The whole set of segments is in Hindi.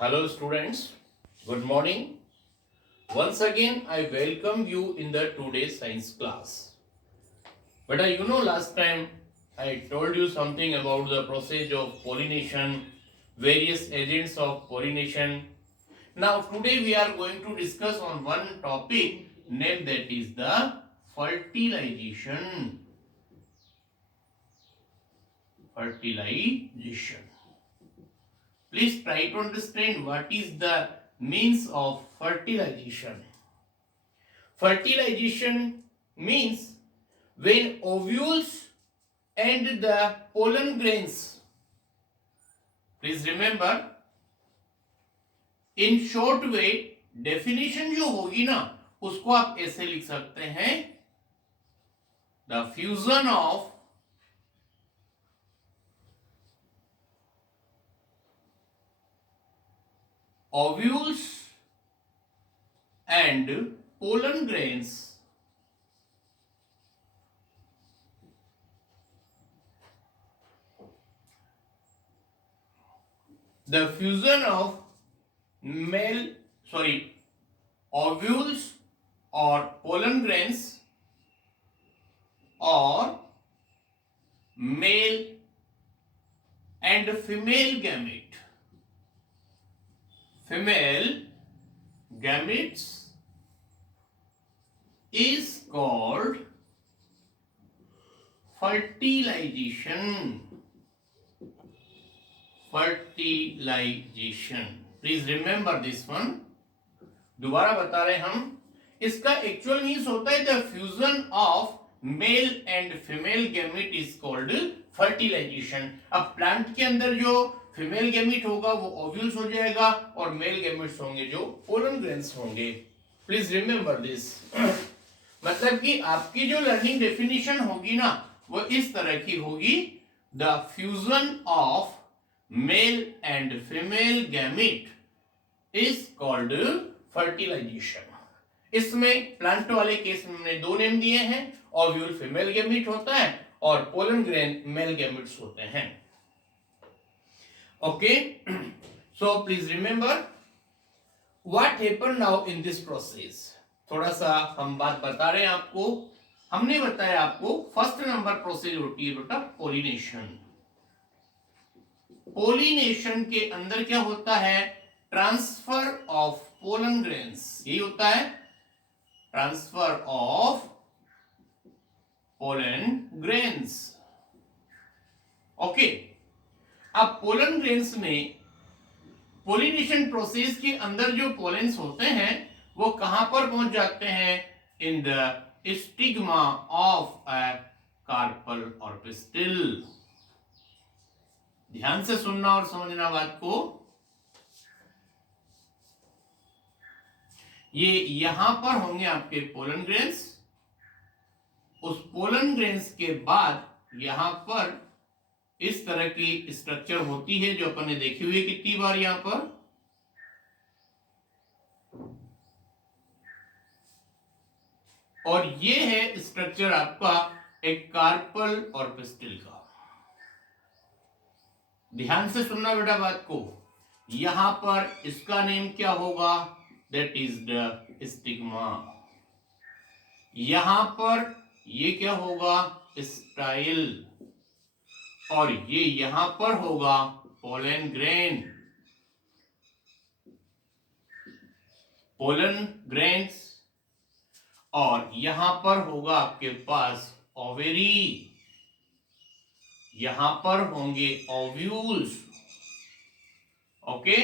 Hello students, good morning. Once again I welcome you in the today's science class. But last time I told you something about the process of pollination, various agents of pollination. Now today we are going to discuss on one topic named that is the fertilization. Fertilization. Please try to understand what is the means of fertilization. Fertilization means when ovules and the pollen grains. Please remember, in short way definition जो होगी ना उसको आप ऐसे लिख सकते हैं, the fusion of ovules and pollen grains the fusion of ovules or pollen grains or male and female gametes is called fertilization. Please remember this one. दोबारा बता रहे हम, इसका एक्चुअल मीन्स होता है the fusion of male and female gamete is called fertilisation. अब प्लांट के अंदर जो फीमेल गैमेट होगा वो ओव्यूल्स हो जाएगा और मेल गैमेट्स होंगे जो पोलन ग्रेन्स होंगे. Please remember this. मतलब कि आपकी जो लर्निंग डेफिनेशन होगी ना वो इस तरह की होगी, the fusion of male and female gamete is called fertilisation. इसमें प्लांट वाले केस में हमने दो नेम दिए हैं, ओव्यूल फीमेल गैमेट होता है और पोलन ग्रेन मेल गैमेट्स होते हैं. Okay, so please remember what happen now in this process. थोड़ा सा हम बात बता रहे हैं आपको. हमने बताया आपको फर्स्ट नंबर प्रोसेस होती है बेटा पोलिनेशन. पोलिनेशन के अंदर क्या होता है, ट्रांसफर ऑफ पोलन ग्रेन्स. यही होता है transfer of pollen grains. Okay, अब पोलन ग्रेन्स में पोलिनेशन प्रोसेस के अंदर जो पोलेंस होते हैं वो कहां पर पहुंच जाते हैं, in the stigma of a carpel और पिस्टिल. ध्यान से सुनना और समझना बात को. ये यहां पर होंगे आपके पोलन ग्रेन्स. उस पोलन ग्रेन्स के बाद यहां पर इस तरह की स्ट्रक्चर होती है जो अपन ने देखी हुई है कितनी बार यहां पर. और ये है स्ट्रक्चर आपका एक कार्पल और पिस्टिल का. ध्यान से सुनना बेटा बात को. यहां पर इसका नेम क्या होगा, दैट इज द स्टिग्मा. यहां पर ये क्या होगा, स्टाइल. और ये यहां पर होगा पोलन ग्रेन. Pollen grains. और यहां पर होगा आपके पास ओवेरी. यहां पर होंगे ओव्यूल्स. ओके,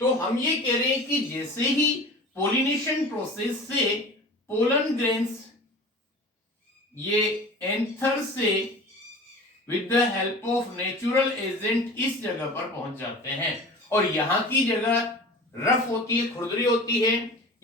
तो हम ये कह रहे हैं कि जैसे ही पोलिनेशन प्रोसेस से पोलन ग्रेन्स ये एंथर से with the help of natural agent इस जगह पर पहुंच जाते हैं. और यहां की जगह रफ होती है, खुरदरी होती है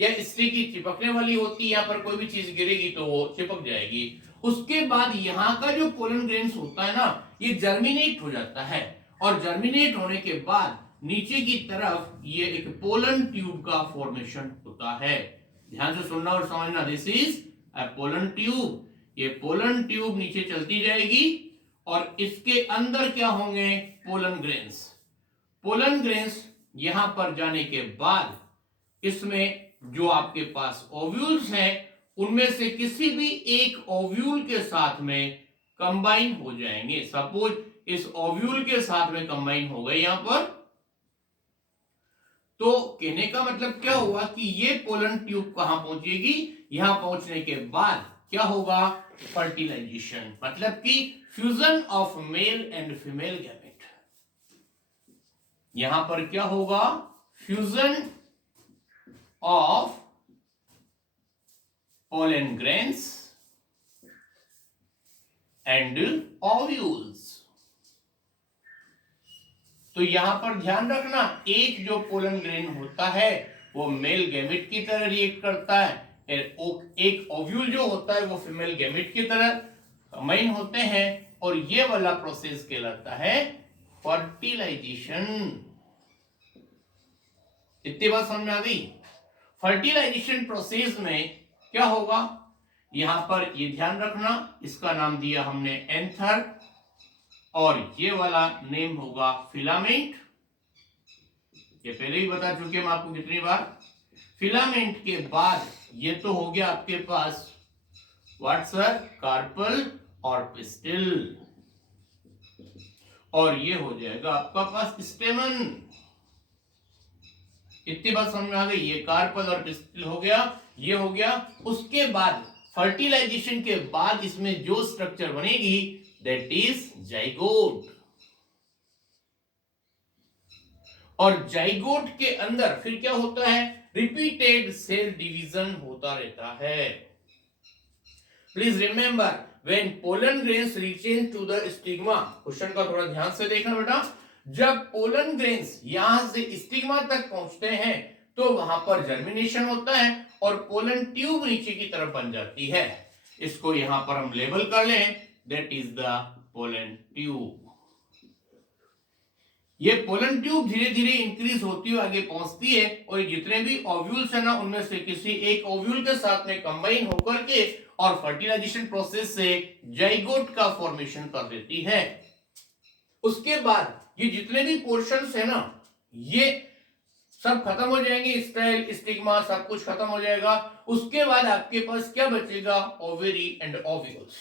या इसलिए की चिपकने वाली होती है. यहां पर कोई भी चीज गिरेगी तो वो चिपक जाएगी. उसके बाद यहां का जो पोलन ग्रेन्स होता है ना ये जर्मिनेट हो जाता है. और जर्मिनेट होने के बाद नीचे की तरफ ये एक पोलन ट्यूब का फॉर्मेशन होता है. ध्यान से सुनना और समझना. This is a pollen tube. ये पोलन ट्यूब नीचे चलती जाएगी और इसके अंदर क्या होंगे, पोलन ग्रेन्स. पोलन ग्रेन्स यहां पर जाने के बाद इसमें जो आपके पास ओव्यूल्स हैं उनमें से किसी भी एक ओव्यूल के साथ में कंबाइन हो जाएंगे। सपोज इस ओव्यूल के साथ में कंबाइन हो गए यहां पर, तो कहने का मतलब क्या हुआ कि ये पोलन ट्यूब कहां पहुंचेगी, यहां पहुंचने के बाद क्या होगा, फर्टिलाइजेशन, मतलब कि fusion of male and female gamete. यहां पर क्या होगा, fusion of pollen grains and ovules. तो यहां पर ध्यान रखना, एक जो पोलन ग्रेन होता है वो मेल गैमेट की तरह रिएक्ट करता है, एक ओव्यूल जो होता है वो फीमेल गैमेट की तरह कंबाइन होते हैं, और ये वाला प्रोसेस कहलाता है फर्टिलाइजेशन। इतनी बात समझ में आ गई। फर्टिलाइजेशन प्रोसेस में क्या होगा, यहां पर ये ध्यान रखना, इसका नाम दिया हमने एंथर, और ये वाला नेम होगा फिलामेंट। ये पहले ही बता चुके हम आपको कितनी बार। फिलामेंट के बाद ये तो हो गया आपके पास व्हाट सर, कार्पल और पिस्टिल, और ये हो जाएगा आपका पास स्टेमन। इतनी बात समझ में आ गई। ये कार्पल और पिस्टिल हो गया, ये हो गया। उसके बाद फर्टिलाइजेशन के बाद इसमें जो स्ट्रक्चर बनेगी दैट इज जाइगोट, और जाइगोट के अंदर फिर क्या होता है, रिपीटेड सेल डिवीजन होता रहता है। Please remember, when pollen grains reaches to the stigma, question का थोड़ा ध्यान से देखना बेटा, जब पोलन ग्रेन्स यहां से स्टिग्मा तक पहुंचते हैं तो वहां पर जर्मिनेशन होता है और पोलन ट्यूब नीचे की तरफ बन जाती है। इसको यहां पर हम लेबल कर लें, that is the pollen tube. ये पोलन ट्यूब धीरे धीरे इंक्रीज होती हुई आगे पहुंचती है, और जितने भी ओव्यूल्स है ना उनमें से किसी एक ओव्यूल के साथ में कंबाइन होकर के और फर्टिलाइजेशन प्रोसेस से जाइगोट का फॉर्मेशन कर देती है। उसके बाद ये जितने भी पोर्शंस है ना ये सब खत्म हो जाएंगे, स्टाइल स्टिग्मा सब कुछ खत्म हो जाएगा। उसके बाद आपके पास क्या बचेगा, ओवेरी एंड ओव्यूल्स।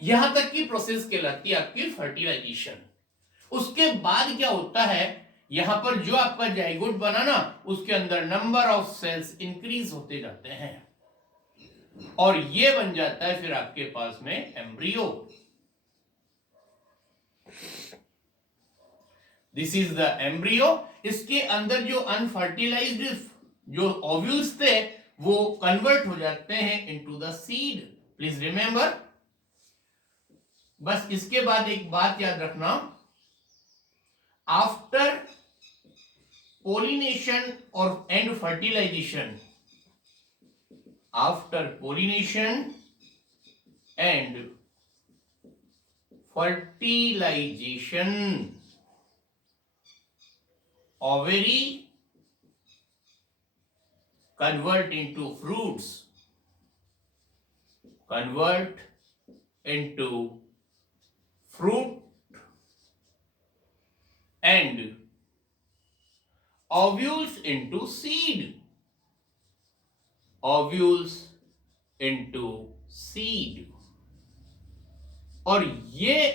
यहां तक की प्रोसेस कहलाती है आपकी फर्टिलाइजेशन। उसके बाद क्या होता है, यहां पर जो आपका जाइगोट बना ना उसके अंदर नंबर ऑफ सेल्स इंक्रीज होते जाते हैं, और ये बन जाता है फिर आपके पास में embryo. This is the embryo. इसके अंदर जो अनफर्टिलाइज्ड जो ओव्यूल्स थे वो कन्वर्ट हो जाते हैं into the seed. Please remember, बस इसके बाद एक बात याद रखना, after pollination or and fertilization, after pollination and fertilization, ovary convert into fruits, convert into fruit, and ovules into seed, ovules into seed। और ये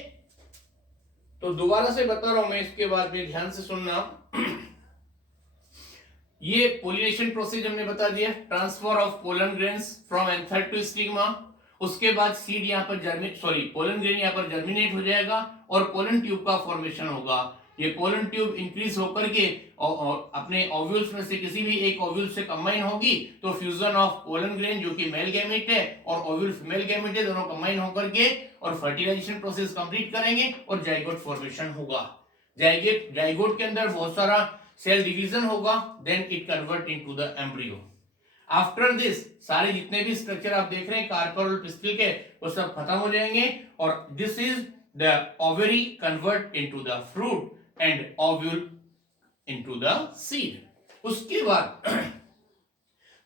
तो दोबारा से बता रहा हूं मैं, इसके बाद में ध्यान से सुनना। ये पोलिनेशन प्रोसेस हमने बता दिया, transfer of pollen grains from anther to stigma. उसके बाद सीड यहां पर पोलन ग्रेन यहां पर जर्मिनेट हो जाएगा और पोलन ट्यूब का फॉर्मेशन होगा। ये पोलन ट्यूब इंक्रीज होकर के और अपने ओव्यूल्स में से किसी भी एक ओव्यूल से कंबाइन होगी तो फ्यूजन ऑफ पोलन ग्रेन जो कि मेल गैमेट है और ओव्यूल फीमेल गैमेट है, दोनों कंबाइन होकर के और फर्टिलाइजेशन प्रोसेस कंप्लीट करेंगे और जाइगोट फॉर्मेशन होगा। जाइगोट के अंदर बहुत सारा सेल डिवीजन होगा, then it convert into the embryo. After this सारे जितने भी स्ट्रक्चर आप देख रहे हैं कार्पल और पिस्टिल के वो सब खत्म हो जाएंगे और this is the ovary convert into the fruit and ovule into the seed. उसके बाद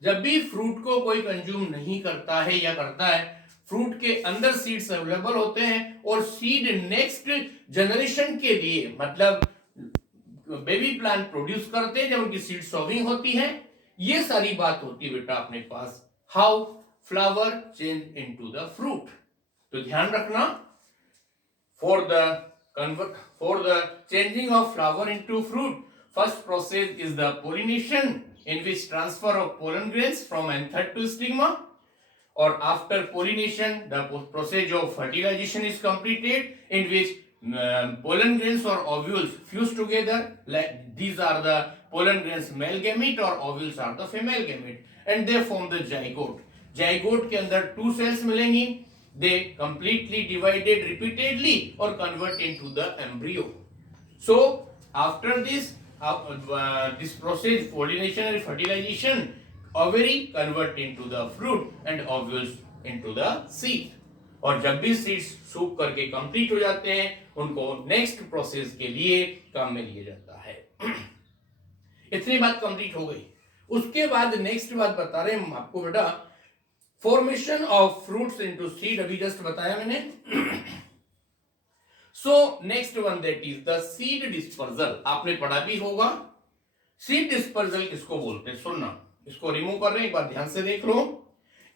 जब भी फ्रूट को कोई कंज्यूम नहीं करता है या करता है, फ्रूट के अंदर सीड्स अवेलेबल होते हैं और सीड नेक्स्ट जनरेशन के लिए, मतलब बेबी प्लांट प्रोड्यूस करते हैं, जब उनकी सीड सॉविंग होती है, ये सारी बात होती है बेटा अपने पास। How flower change into the fruit. तो ध्यान रखना, for the changing of flower into fruit, first process is the pollination, in which transfer of pollen grains from anther to stigma, or after pollination the process of fertilization is completed, in which pollen grains or ovules fuse together, like these are the pollen grains male gamete or ovules are the female gamete, and they form the zygote. Zygote के अंदर 2 cells मिलेंगी, they completely divided repeatedly or convert into the embryo. So after this this process, pollination and fertilization, ovary convert into the fruit and ovules into the seed. और जब भी सीड्स सूख करके कंप्लीट हो जाते हैं, उनको नेक्स्ट प्रोसेस के लिए काम में लिया जाता है। इतनी बात कंप्लीट हो गई। उसके बाद नेक्स्ट बात बता रहे हैं आपको बेटा, formation of fruits into seed, अभी जस्ट बताया मैंने। So next one, that is the seed dispersal, आपने पढ़ा भी होगा। सीड डिस्पर्सल किसको बोलते हैं, सुनना, इसको रिमूव कर रहे हैं, एक बार ध्यान से देख लो।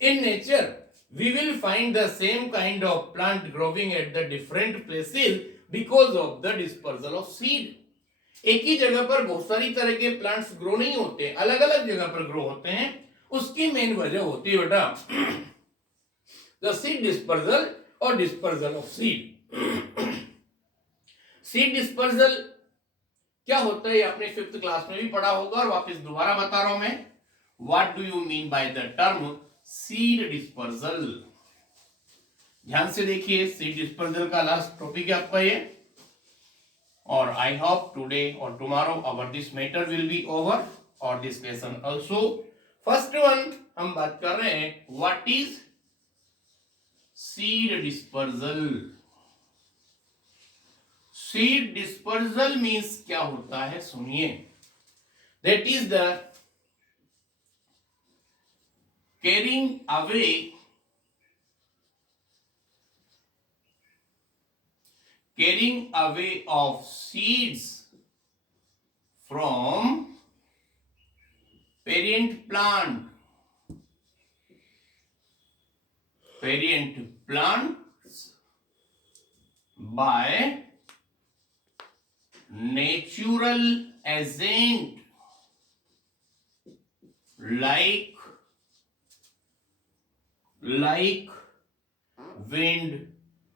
In nature we will find the same kind of plant growing at the different places because of the dispersal of seed. एक ही जगह पर बहुत सारी तरह के प्लांट्स ग्रो नहीं होते, अलग अलग जगह पर ग्रो होते हैं। उसकी मेन वजह होती है बेटा द सीड डिस्पर्सल और dispersal of seed. Seed dispersal क्या होता है, आपने 5th क्लास में भी पढ़ा होगा और वापस दोबारा बता रहा हूं मैं। What do you mean by the term seed dispersal? ध्यान से देखिए, सीड डिस्पर्सल का लास्ट टॉपिक है आपका ये, और आई होप टुडे और tomorrow our this matter will be over और this lesson also. First one हम बात कर रहे हैं, what is seed dispersal. Seed dispersal means क्या होता है, सुनिए। That is the carrying away of seeds from parent plants by natural agent like wind,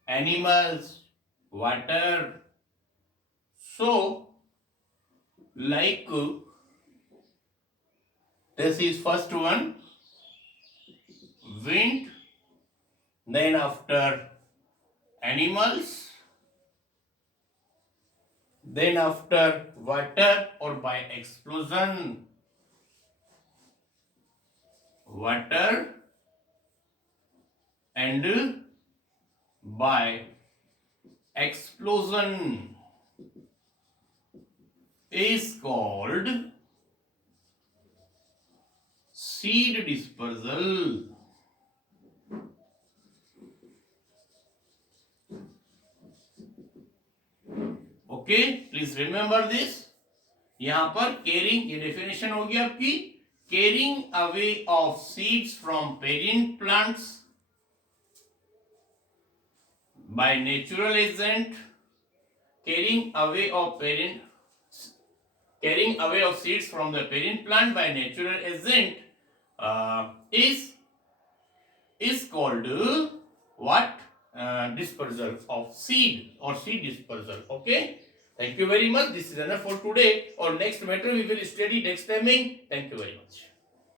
animals, water. So like this is first one, wind, then after animals, then after water or by explosion, water and by explosion is called seed dispersal. Okay, please remember this. यहां पर कैरिंग, ये डेफिनेशन होगी आपकी, carrying away of seeds from parent plants by natural agent, carrying away of seeds from the parent plant by natural agent is called what? Dispersal of seed or seed dispersal. Okay, thank you very much. This is enough for today, or next matter we will study next timing. Thank you very much.